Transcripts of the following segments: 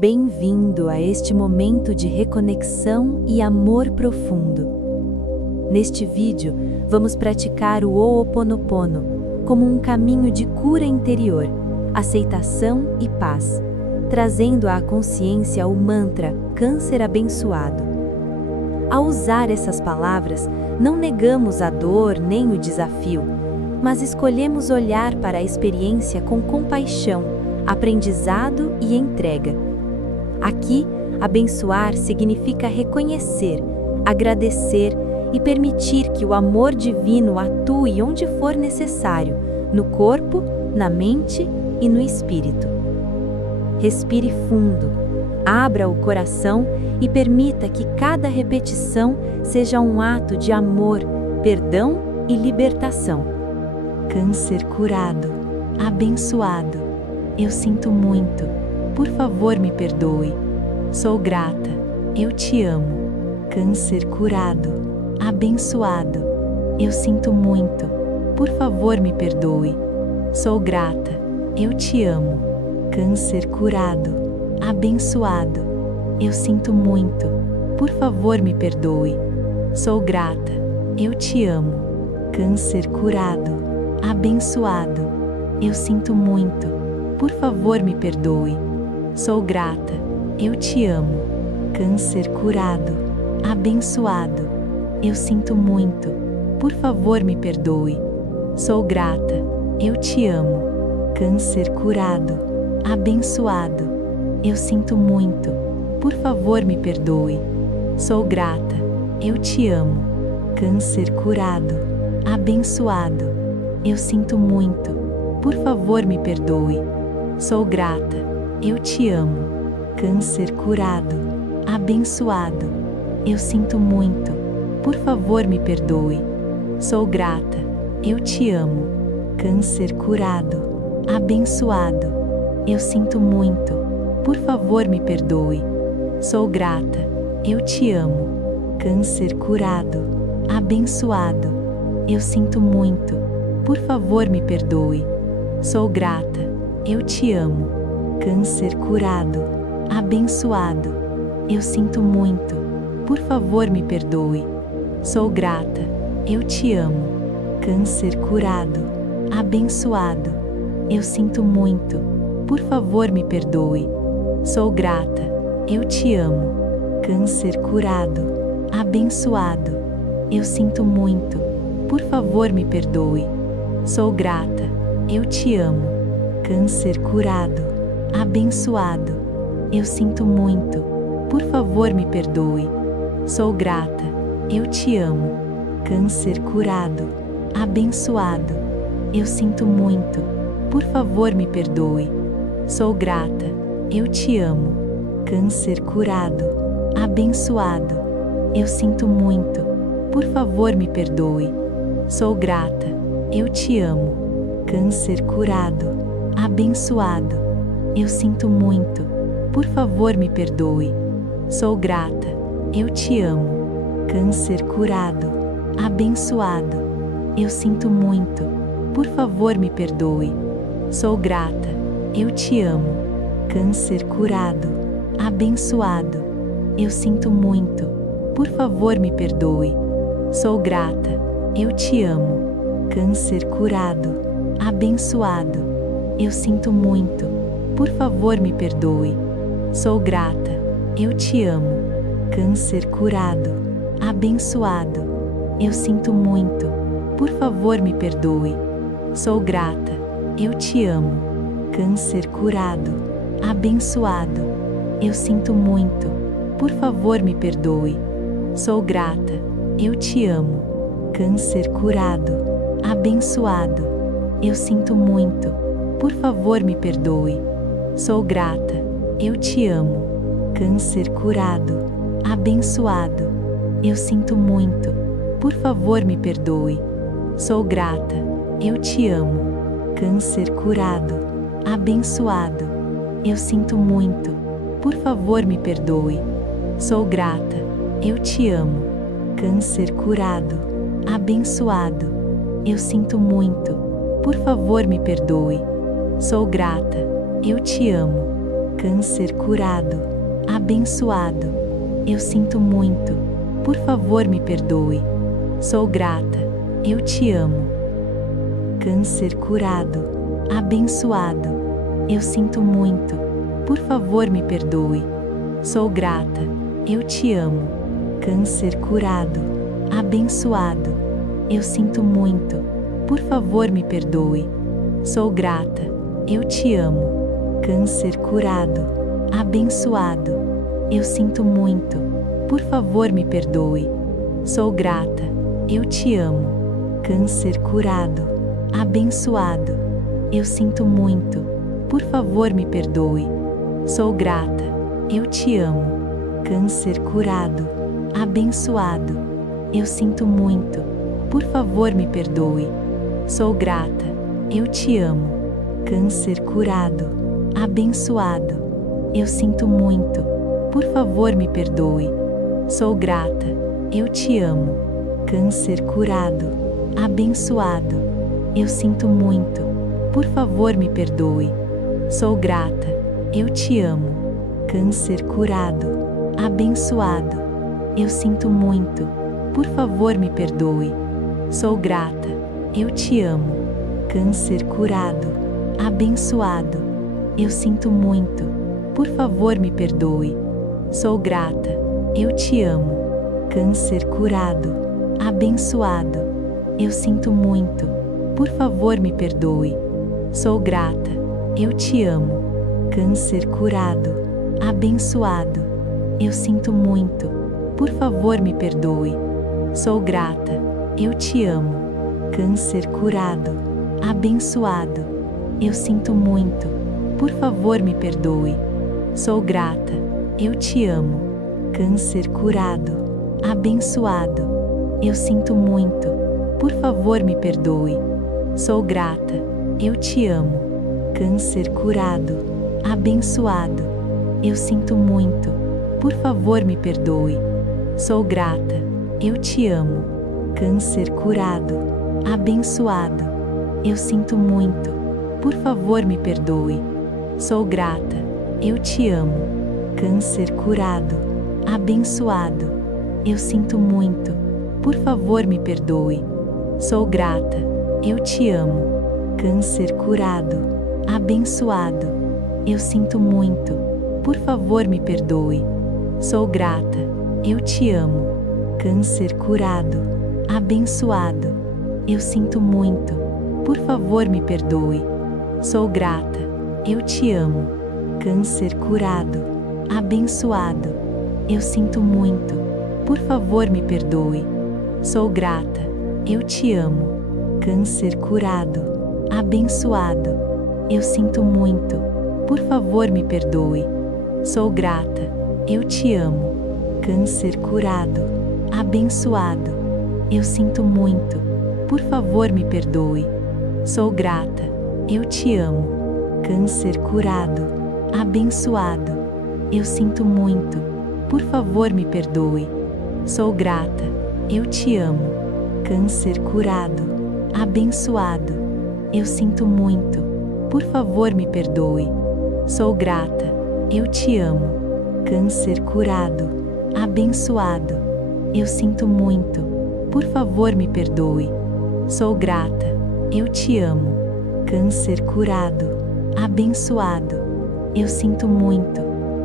Bem-vindo a este momento de reconexão e amor profundo. Neste vídeo, vamos praticar o Ho'oponopono como um caminho de cura interior, aceitação e paz, trazendo à consciência o mantra Câncer abençoado. Ao usar essas palavras, não negamos a dor nem o desafio, mas escolhemos olhar para a experiência com compaixão, aprendizado e entrega. Aqui, abençoar significa reconhecer, agradecer e permitir que o amor divino atue onde for necessário, no corpo, na mente e no espírito. Respire fundo, abra o coração e permita que cada repetição seja um ato de amor, perdão e libertação. Câncer curado, abençoado. Eu sinto muito. Por favor, me perdoe. Sou grata. Eu te amo. Câncer curado, abençoado. Eu sinto muito. Por favor, me perdoe. Sou grata. Eu te amo. Câncer curado, abençoado. Eu sinto muito. Por favor, me perdoe. Sou grata. Eu te amo. Câncer curado, abençoado. Eu sinto muito. Por favor, me perdoe. Sou grata. Eu te amo. Câncer curado, abençoado. Eu sinto muito. Por favor, me perdoe. Sou grata. Eu te amo. Câncer curado, abençoado. Eu sinto muito. Por favor, me perdoe. Sou grata. Eu te amo. Câncer curado, abençoado. Eu sinto muito. Por favor, me perdoe. Sou grata. Eu te amo. Câncer curado, abençoado. Eu sinto muito. Por favor, me perdoe. Sou grata. Eu te amo. Câncer curado, abençoado. Eu sinto muito. Por favor, me perdoe. Sou grata. Eu te amo. Câncer curado, abençoado. Eu sinto muito. Por favor, me perdoe. Sou grata. Eu te amo. Câncer curado, abençoado. Eu sinto muito. Por favor, me perdoe. Sou grata. Eu te amo. Câncer curado, abençoado. Eu sinto muito. Por favor, me perdoe. Sou grata. Eu te amo. Câncer curado, abençoado. Eu sinto muito. Por favor, me perdoe. Sou grata. Eu te amo. Câncer curado, abençoado. Eu sinto muito. Por favor, me perdoe. Sou grata. Eu te amo. Câncer curado, abençoado. Eu sinto muito. Por favor, me perdoe. Sou grata. Eu te amo. Câncer curado, abençoado. Eu sinto muito. Por favor, me perdoe. Sou grata. Eu te amo. Câncer curado, abençoado. Eu sinto muito. Por favor, me perdoe. Sou grata. Eu te amo. Câncer curado, abençoado. Eu sinto muito. Por favor, me perdoe. Sou grata. Eu te amo. Câncer curado, abençoado. Eu sinto muito. Por favor, me perdoe. Sou grata. Eu te amo. Câncer curado, abençoado. Eu sinto muito. Por favor, me perdoe. Sou grata. Eu te amo. Câncer curado, abençoado. Eu sinto muito. Por favor, me perdoe. Sou grata. Eu te amo. Câncer curado, abençoado. Eu sinto muito. Por favor, me perdoe. Sou grata. Eu te amo. Câncer curado, abençoado. Eu sinto muito. Por favor, me perdoe. Sou grata. Eu te amo. Câncer curado, abençoado. Eu sinto muito. Por favor, me perdoe. Sou grata. Eu te amo. Câncer curado, abençoado. Eu sinto muito. Por favor, me perdoe. Sou grata. Eu te amo. Câncer curado, abençoado. Eu sinto muito. Por favor, me perdoe. Sou grata. Eu te amo. Câncer curado, abençoado. Eu sinto muito. Por favor, me perdoe. Sou grata. Eu te amo. Câncer curado, abençoado. Eu sinto muito. Por favor, me perdoe. Sou grata. Eu te amo. Câncer curado, abençoado. Eu sinto muito. Por favor, me perdoe. Sou grata. Eu te amo. Câncer curado, abençoado. Eu sinto muito. Por favor, me perdoe. Sou grata. Eu te amo. Câncer curado, abençoado. Eu sinto muito. Por favor, me perdoe. Sou grata. Eu te amo. Câncer curado, abençoado. Eu sinto muito. Por favor, me perdoe. Sou grata. Eu te amo. Câncer curado, abençoado. Eu sinto muito. Por favor, me perdoe. Sou grata. Eu te amo. Câncer curado, abençoado. Eu sinto muito. Por favor, me perdoe. Sou grata. Eu te amo. Câncer curado, abençoado. Eu sinto muito. Por favor, me perdoe. Sou grata. Eu te amo. Câncer curado, abençoado. Eu sinto muito. Por favor, me perdoe. Sou grata. Eu te amo. Câncer curado, abençoado. Eu sinto muito. Por favor, me perdoe. Sou grata. Eu te amo. Câncer curado, abençoado. Eu sinto muito. Por favor, me perdoe. Sou grata. Eu te amo. Câncer curado, abençoado. Eu sinto muito. Por favor, me perdoe. Sou grata. Eu te amo. Câncer curado, abençoado. Eu sinto muito. Por favor, me perdoe. Sou grata. Eu te amo. Câncer curado, abençoado. Eu sinto muito. Por favor, me perdoe. Sou grata. Eu te amo. Câncer curado, abençoado. Eu sinto muito. Por favor, me perdoe. Sou grata. Eu te amo. Câncer curado, abençoado. Eu sinto muito. Por favor, me perdoe. Sou grata. Eu te amo. Câncer curado, abençoado. Eu sinto muito. Por favor, me perdoe. Sou grata. Eu te amo. Câncer curado, abençoado. Eu sinto muito. Por favor, me perdoe. Sou grata. Eu te amo. Câncer curado, abençoado. Eu sinto muito. Por favor, me perdoe. Sou grata. Eu te amo. Câncer curado, abençoado. Eu sinto muito. Por favor, me perdoe. Sou grata. Eu te amo. Câncer curado, abençoado. Eu sinto muito. Por favor, me perdoe. Sou grata. Eu te amo. Câncer curado, abençoado. Eu sinto muito. Por favor, me perdoe. Sou grata. Eu te amo. Câncer curado, abençoado. Eu sinto muito. Por favor, me perdoe. Sou grata. Eu te amo. Câncer curado, abençoado. Eu sinto muito. Por favor, me perdoe. Sou grata. Eu te amo. Câncer curado, abençoado. Eu sinto muito.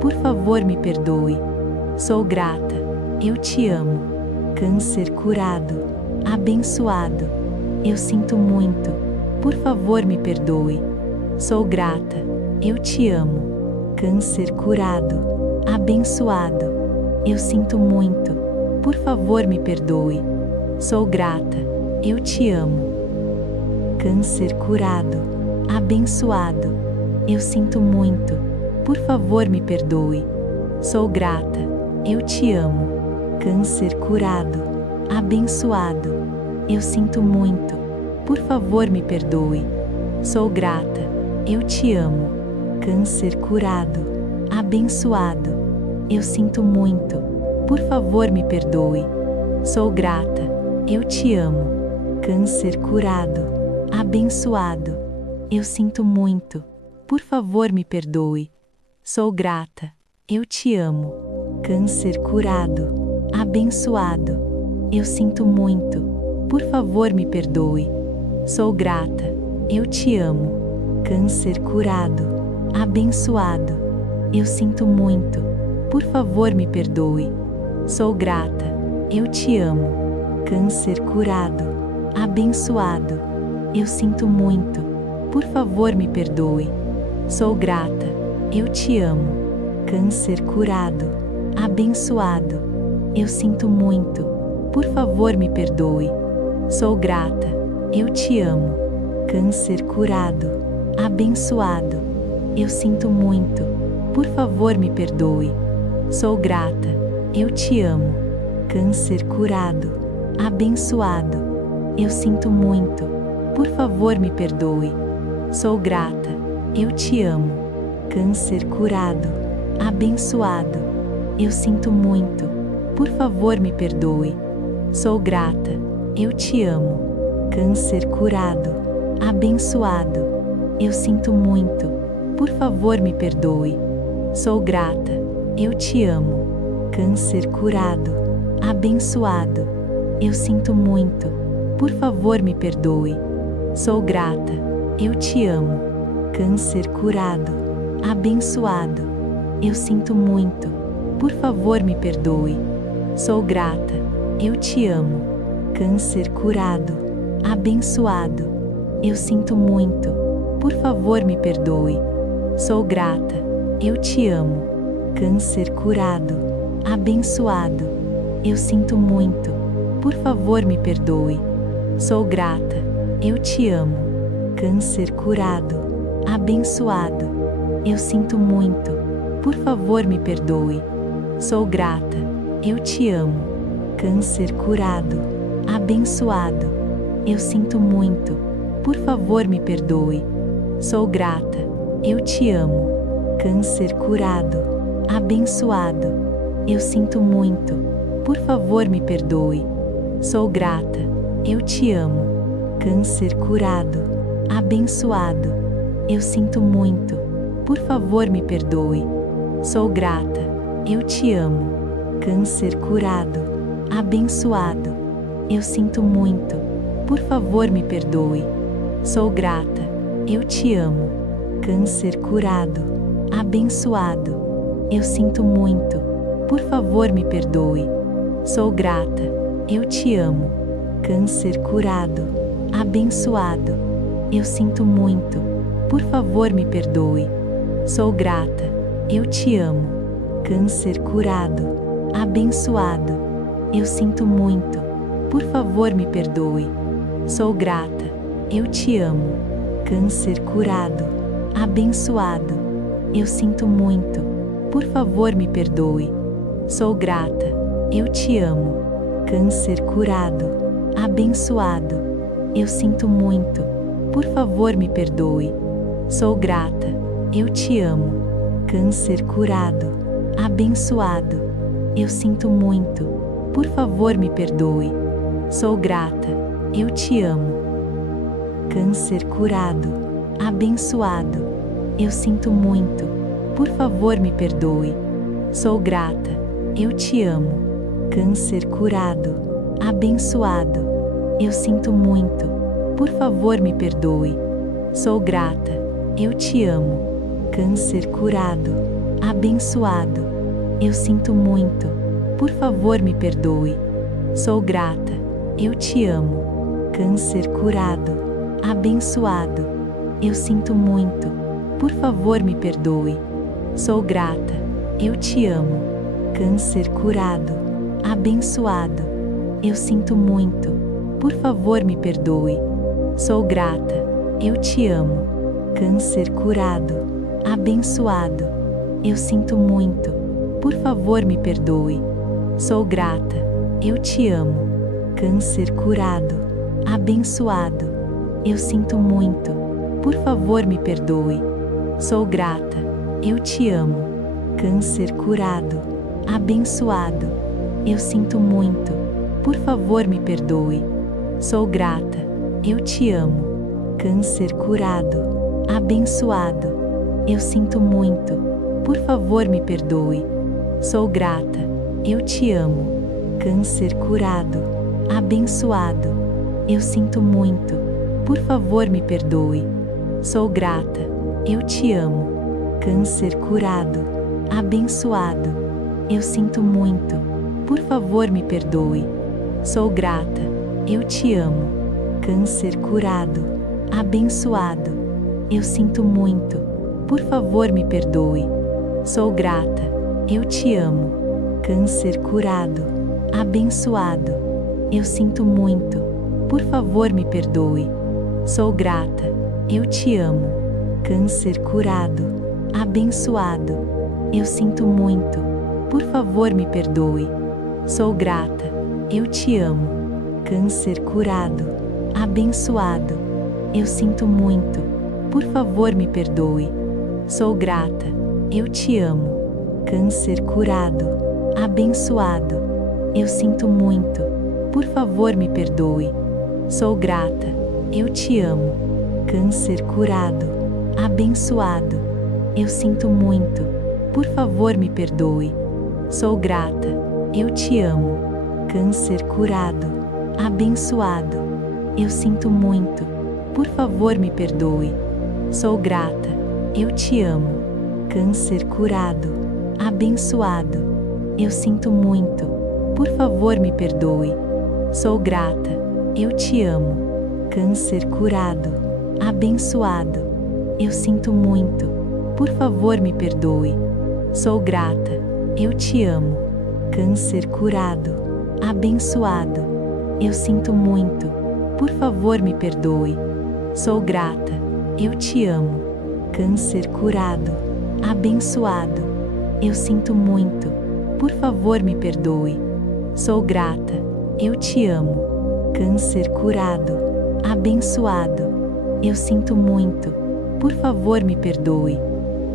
Por favor, me perdoe. Sou grata. Eu te amo. Câncer curado, abençoado. Eu sinto muito. Por favor, me perdoe. Sou grata. Eu te amo. Câncer curado, abençoado. Eu sinto muito. Por favor, me perdoe. Sou grata. Eu te amo. Câncer curado, abençoado. Eu sinto muito. Por favor, me perdoe. Sou grata. Eu te amo. Câncer curado, abençoado. Eu sinto muito. Por favor, me perdoe. Sou grata. Eu te amo. Câncer curado, abençoado. Eu sinto muito. Por favor, me perdoe. Sou grata. Eu te amo. Câncer curado, abençoado. Eu sinto muito. Por favor, me perdoe. Sou grata. Eu te amo. Câncer curado. Abençoado. Eu sinto muito. Por favor, me perdoe. Sou grata. Eu te amo. Câncer curado. Abençoado. Eu sinto muito. Por favor, me perdoe. Sou grata. Eu te amo. Câncer curado. Abençoado. Eu sinto muito. Por favor, me perdoe. Sou grata. Eu te amo. Câncer curado. Abençoado. Eu sinto muito. Por favor, me perdoe. Sou grata. Eu te amo. Câncer curado. Abençoado. Eu sinto muito. Por favor, me perdoe. Sou grata. Eu te amo. Câncer curado. Abençoado. Eu sinto muito. Por favor, me perdoe. Sou grata. Eu te amo. Câncer curado. Abençoado. Eu sinto muito. Por favor, me perdoe. Sou grata. Eu te amo. Câncer curado. Abençoado. Eu sinto muito. Por favor, me perdoe. Sou grata. Eu te amo. Câncer curado. Abençoado. Eu sinto muito. Por favor, me perdoe. Sou grata. Eu te amo. Câncer curado. Abençoado. Eu sinto muito. Por favor, me perdoe. Sou grata. Eu te amo. Câncer curado. Abençoado. Eu sinto muito. Por favor, me perdoe. Sou grata. Eu te amo. Câncer curado. Abençoado. Eu sinto muito. Por favor, me perdoe. Sou grata. Eu te amo. Câncer curado. Abençoado. Eu sinto muito. Por favor, me perdoe. Sou grata. Eu te amo. Câncer curado. Abençoado. Eu sinto muito. Por favor, me perdoe. Sou grata. Eu te amo. Câncer curado. Abençoado. Eu sinto muito. Por favor, me perdoe. Sou grata. Eu te amo. Câncer curado. Abençoado. Eu sinto muito. Por favor, me perdoe. Sou grata. Eu te amo. Câncer curado. Abençoado. Eu sinto muito. Por favor, me perdoe. Sou grata. Eu te amo. Câncer curado. Abençoado. Eu sinto muito. Por favor, me perdoe. Sou grata. Eu te amo. Câncer curado. Abençoado. Eu sinto muito. Por favor, me perdoe. Sou grata. Eu te amo. Câncer curado. Abençoado. Eu sinto muito. Por favor, me perdoe. Sou grata. Eu te amo. Câncer curado. Abençoado. Eu sinto muito. Por favor, me perdoe. Sou grata. Eu te amo. Câncer curado. Abençoado. Eu sinto muito. Por favor, me perdoe. Sou grata. Eu te amo. Câncer curado. Abençoado. Eu sinto muito. Por favor, me perdoe. Sou grata. Eu te amo. Câncer curado. Abençoado. Eu sinto muito. Por favor, me perdoe. Sou grata. Eu te amo. Câncer curado. Abençoado. Eu sinto muito. Por favor, me perdoe. Sou grata. Eu te amo. Câncer curado. Abençoado. Eu sinto muito. Por favor, me perdoe. Sou grata. Eu te amo. Câncer curado. Abençoado. Eu sinto muito. Por favor, me perdoe. Sou grata. Eu te amo. Câncer curado. Abençoado. Eu sinto muito. Por favor, me perdoe. Sou grata. Eu te amo. Câncer curado. Abençoado. Eu sinto muito. Por favor, me perdoe. Sou grata. Eu te amo. Câncer curado. Abençoado. Eu sinto muito. Por favor, me perdoe. Sou grata. Eu te amo. Câncer curado. Abençoado. Eu sinto muito. Por favor, me perdoe. Sou grata. Eu te amo. Câncer curado. Abençoado. Eu sinto muito. por favor me perdoe. Sou grata, eu te amo. Câncer curado, abençoado. Eu sinto muito, por favor me perdoe. Sou grata, eu te amo. Câncer curado, abençoado. Eu sinto muito, por favor me perdoe. Sou grata, eu te amo. Câncer curado, abençoado. Eu sinto muito, por favor me perdoe. Sou grata, eu te amo. Câncer curado, abençoado. Eu sinto muito, por favor me perdoe. Sou grata, eu te amo. Câncer curado, abençoado. Eu sinto muito, por favor me perdoe. Sou grata, eu te amo. Câncer curado, abençoado. Eu sinto muito, por favor me perdoe. Sou grata, eu te amo. Câncer curado, abençoado. Eu sinto muito, por favor me perdoe. Sou grata, eu te amo. Câncer curado, abençoado. Eu sinto muito, por favor me perdoe. Sou grata, eu te amo. Câncer curado, abençoado. Eu sinto muito, por favor me perdoe. Sou grata, eu te amo. Câncer curado, abençoado. Eu sinto muito, por favor me perdoe. Sou grata, eu te amo. Câncer curado, abençoado. Eu sinto muito, por favor me perdoe. Sou grata, eu te amo. Câncer curado, abençoado. Eu sinto muito, por favor me perdoe. Sou grata, eu te amo. Câncer curado, abençoado. Eu sinto muito, por favor me perdoe. Sou grata, eu te amo. Câncer curado, abençoado. Eu sinto muito, por favor me perdoe.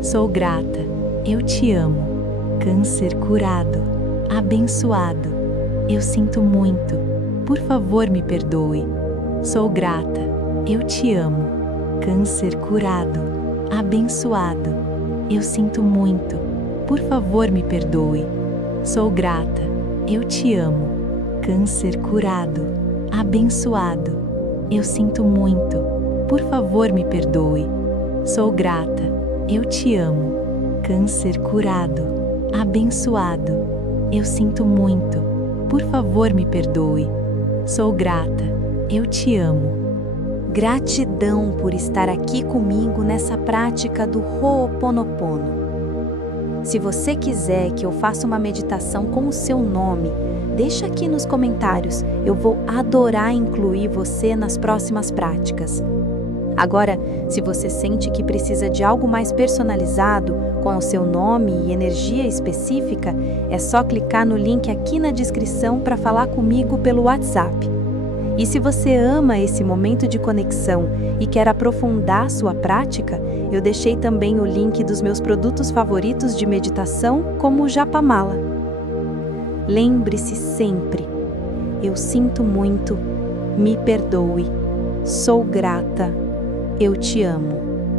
Sou grata, eu te amo. Câncer curado, abençoado. Eu sinto muito, por favor me perdoe. Sou grata, eu te amo. Câncer curado, abençoado. Eu sinto muito, por favor me perdoe. Sou grata, eu te amo. Câncer curado, abençoado. Eu sinto muito, por favor me perdoe. Sou grata, eu te amo. Câncer curado, abençoado. Eu sinto muito, por favor me perdoe. Sou grata, eu te amo. Gratidão por estar aqui comigo nessa prática do Ho'oponopono. Se você quiser que eu faça uma meditação com o seu nome, deixa aqui nos comentários, eu vou adorar incluir você nas próximas práticas. Agora, se você sente que precisa de algo mais personalizado, com o seu nome e energia específica, é só clicar no link aqui na descrição para falar comigo pelo WhatsApp. E se você ama esse momento de conexão e quer aprofundar sua prática, eu deixei também o link dos meus produtos favoritos de meditação, como o Japamala. Lembre-se sempre: eu sinto muito, me perdoe, sou grata, eu te amo.